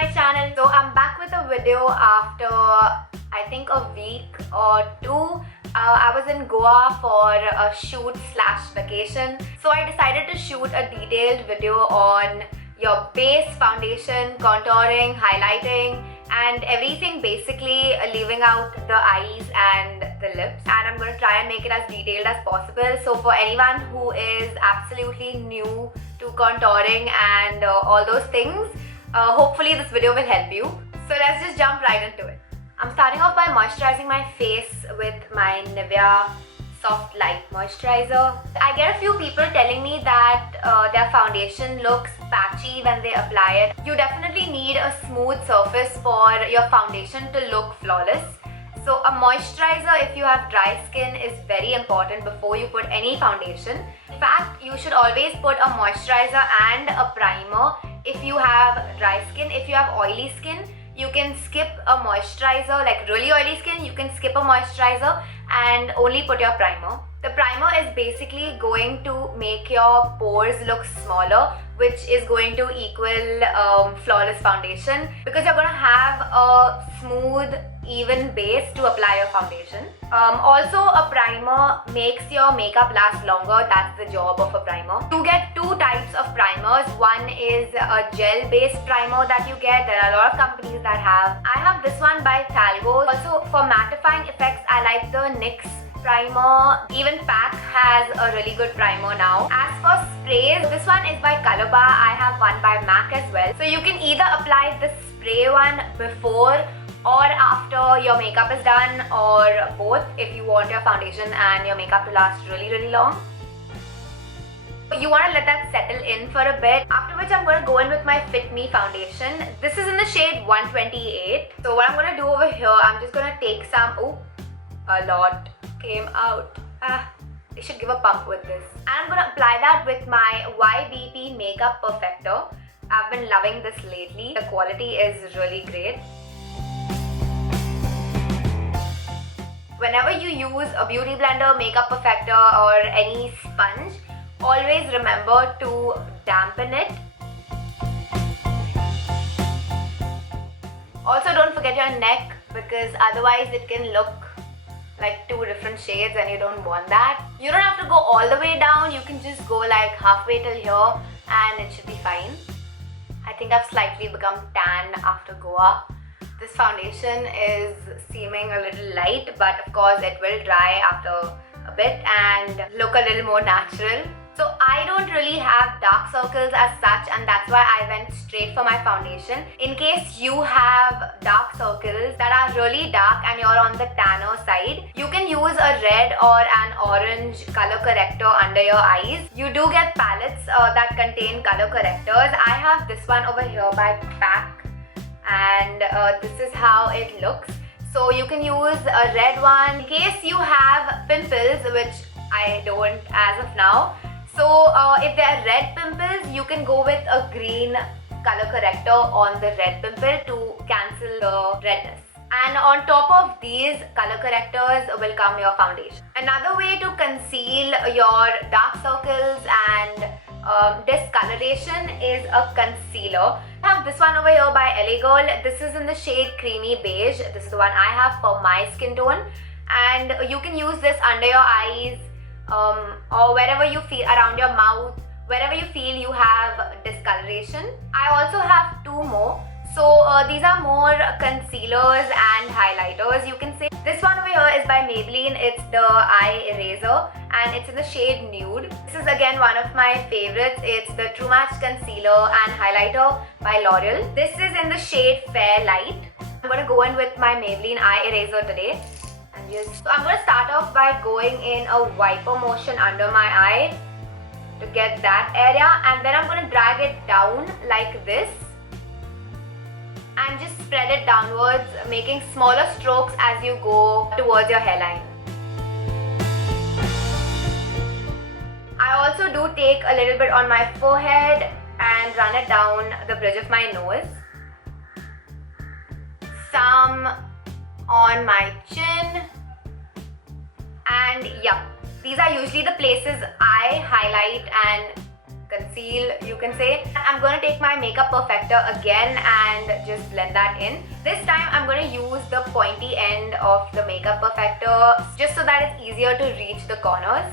my channel. So I'm back with a video after I think a week or two. I was in Goa for a shoot / vacation. So I decided to shoot a detailed video on your base, foundation, contouring, highlighting and everything, basically leaving out the eyes and the lips, and I'm going to try and make it as detailed as possible. So for anyone who is absolutely new to contouring and all those things, hopefully this video will help you. So let's just jump right into it. I'm starting off by moisturizing my face with my Nivea Soft Light Moisturizer. I get a few people telling me that their foundation looks patchy when they apply it. You definitely need a smooth surface for your foundation to look flawless. So a moisturizer, if you have dry skin, is very important before you put any foundation. In fact, you should always put a moisturizer and a primer if you have dry skin. If you have oily skin, you can skip a moisturizer. Like really oily skin, you can skip a moisturizer and only put your primer. The primer is basically going to make your pores look smaller, which is going to equal flawless foundation, because you're going to have a smooth, even base to apply your foundation. Also, a primer makes your makeup last longer. That's the job of a primer. You get two types of primers. One is a gel-based primer that you get. There are a lot of companies that have. I have this one by Talgo. Also, for mattifying effects, I like the NYX primer. Even PAC has a really good primer now. As for sprays, this one is by Color Bar. I have one by MAC as well. So you can either apply the spray one before or after your makeup is done, or both if you want your foundation and your makeup to last really long. You want to let that settle in for a bit, after which I'm going to go in with my Fit Me foundation. This is in the shade 128. So what I'm going to do over here, I'm just going to take some, a lot came out. I should give a pump with this. And I'm going to apply that with my YBP Makeup Perfector. I've been loving this lately. The quality is really great. Whenever you use a beauty blender, makeup perfector or any sponge, always remember to dampen it. Also, don't forget your neck, because otherwise it can look like two different shades and you don't want that. You don't have to go all the way down. You can just go like halfway till here and it should be fine. I think I've slightly become tan after Goa. This foundation is seeming a little light, but of course it will dry after a bit and look a little more natural. So I don't really have dark circles as such, and that's why I went straight for my foundation. In case you have dark circles that are really dark and you're on the tanner side, you can use a red or an orange color corrector under your eyes. You do get palettes that contain color correctors. I have this one over here by PAC, and this is how it looks. So you can use a red one in case you have pimples, which I don't as of now. So if there are red pimples, you can go with a green color corrector on the red pimple to cancel the redness. And on top of these color correctors will come your foundation. Another way to conceal your dark circles and discoloration is a concealer. I have this one over here by LA Girl. This is in the shade Creamy Beige. This is the one I have for my skin tone. And you can use this under your eyes, or wherever you feel, around your mouth, wherever you feel you have discoloration. I also have two more. So these are more concealers and highlighters, you can say. This one over here is by Maybelline. It's the eye eraser and it's in the shade Nude. This is again one of my favorites. It's the True Match Concealer and Highlighter by Loreal. This is in the shade Fair Light. I'm going to go in with my Maybelline eye eraser today. So I'm going to start off by going in a wiper motion under my eye to get that area, and then I'm going to drag it down like this and just spread it downwards, making smaller strokes as you go towards your hairline. I also do take a little bit on my forehead and run it down the bridge of my nose. Some on my chin. And yeah, these are usually the places I highlight and conceal, you can say. I'm going to take my makeup perfector again and just blend that in. This time I'm going to use the pointy end of the makeup perfector just so that it's easier to reach the corners.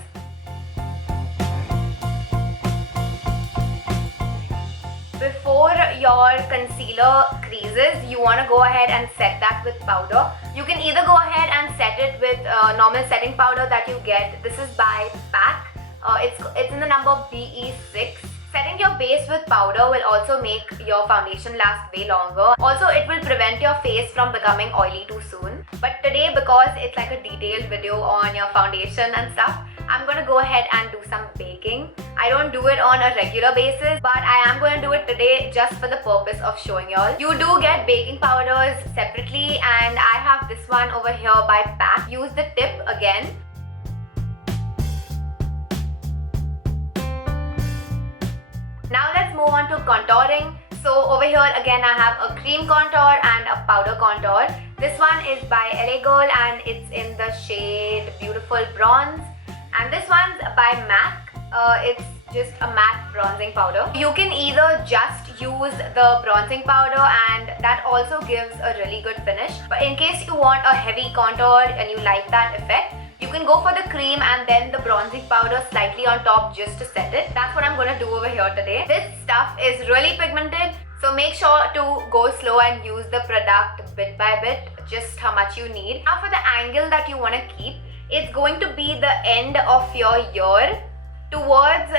Before your concealer creases, you want to go ahead and set that with powder. You can either go ahead and set it with normal setting powder that you get. This is by PAC. It's in the number BE6. Setting your base with powder will also make your foundation last way longer. Also, it will prevent your face from becoming oily too soon. But today, because it's like a detailed video on your foundation and stuff, I'm going to go ahead and do some baking. I don't do it on a regular basis, but I am going to do it today just for the purpose of showing y'all. You do get baking powders separately, and I have this one over here by PAC. Use the tip again. Now let's move on to contouring. So over here again I have a cream contour and a powder contour. This one is by LA Girl and it's in the shade Beautiful Bronze. And this one's by MAC. It's just a matte bronzing powder. You can either just use the bronzing powder and that also gives a really good finish. But in case you want a heavy contour and you like that effect, you can go for the cream and then the bronzing powder slightly on top just to set it. That's what I'm going to do over here today. This stuff is really pigmented, so make sure to go slow and use the product bit by bit, just how much you need. Now for the angle that you want to keep, it's going to be the end of your ear towards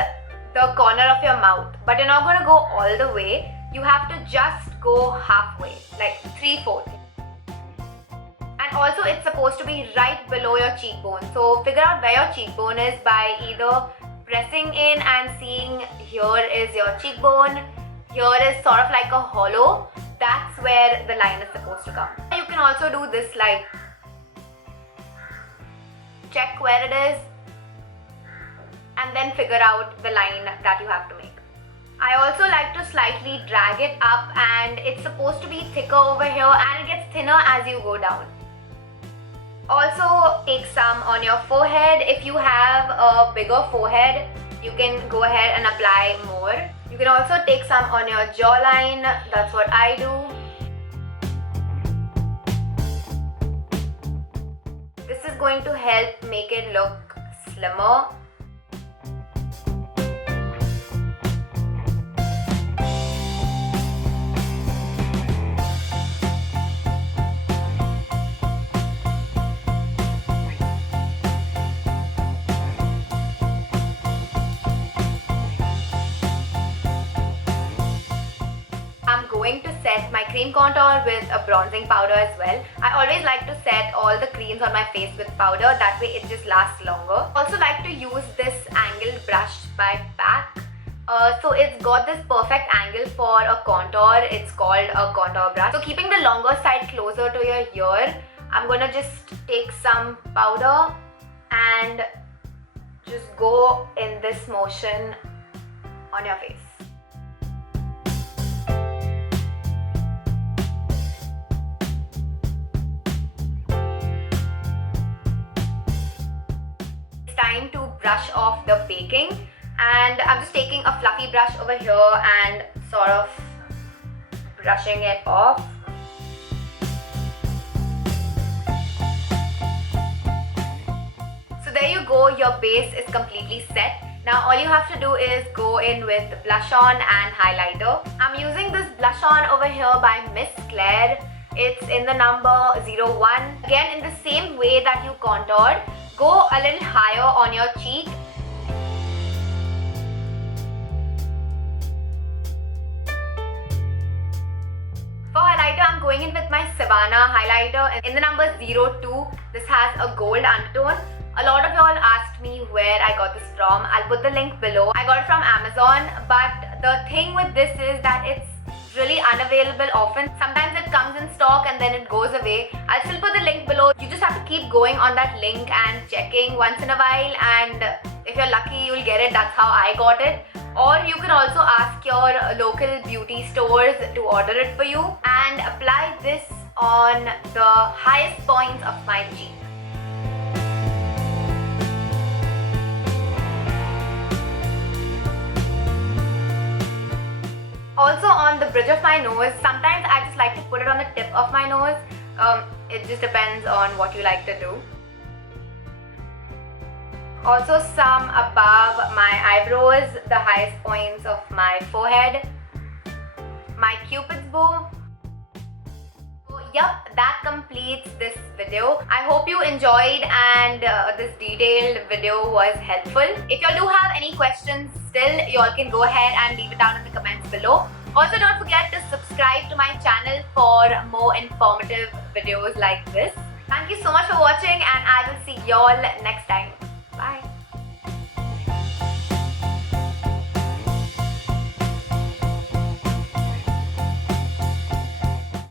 the corner of your mouth. But you're not going to go all the way. You have to just go halfway, like 3/4. And also it's supposed to be right below your cheekbone. So figure out where your cheekbone is by either pressing in and seeing here is your cheekbone, here is sort of like a hollow. That's where the line is supposed to come. You can also do this, like check where it is and then figure out the line that you have to make. I also like to slightly drag it up, and it's supposed to be thicker over here and it gets thinner as you go down. Also take some on your forehead. If you have a bigger forehead, you can go ahead and apply more. You can also take some on your jawline. That's what I do. This is going to help make it look slimmer. To set my cream contour with a bronzing powder as well. I always like to set all the creams on my face with powder, that way it just lasts longer. Also like to use this angled brush by PAC. So it's got this perfect angle for a contour. It's called a contour brush. So keeping the longer side closer to your ear, I'm gonna just take some powder and just go in this motion on your face. Time to brush off the baking, and I'm just taking a fluffy brush over here and sort of brushing it off. So there you go, your base is completely set. Now all you have to do is go in with blush on and highlighter. I'm using this blush on over here by Miss Claire. It's in the number 01. Again, in the same way that you contoured, go a little higher on your cheek. For highlighter, I'm going in with my Savannah highlighter in the number 02. This has a gold undertone. A lot of y'all asked me where I got this from. I'll put the link below. I got it from Amazon, but the thing with this is that it's really unavailable often. Sometimes it comes in stock and then it goes away. I'll still put the link below. You just have to keep going on that link and checking once in a while, and if you're lucky you'll get it. That's how I got it. Or you can also ask your local beauty stores to order it for you, and apply this on the highest points of my cheek. Also on the bridge of my nose, sometimes I just like to put it on the tip of my nose. It just depends on what you like to do. Also some above my eyebrows, the highest points of my forehead, my cupid's bow. So, yup, that completes this video. I hope you enjoyed and this detailed video was helpful. If y'all do have any questions still, y'all can go ahead and leave it down in the comments below. Also, don't forget to subscribe to my channel for more informative videos like this. Thank you so much for watching and I will see y'all next time.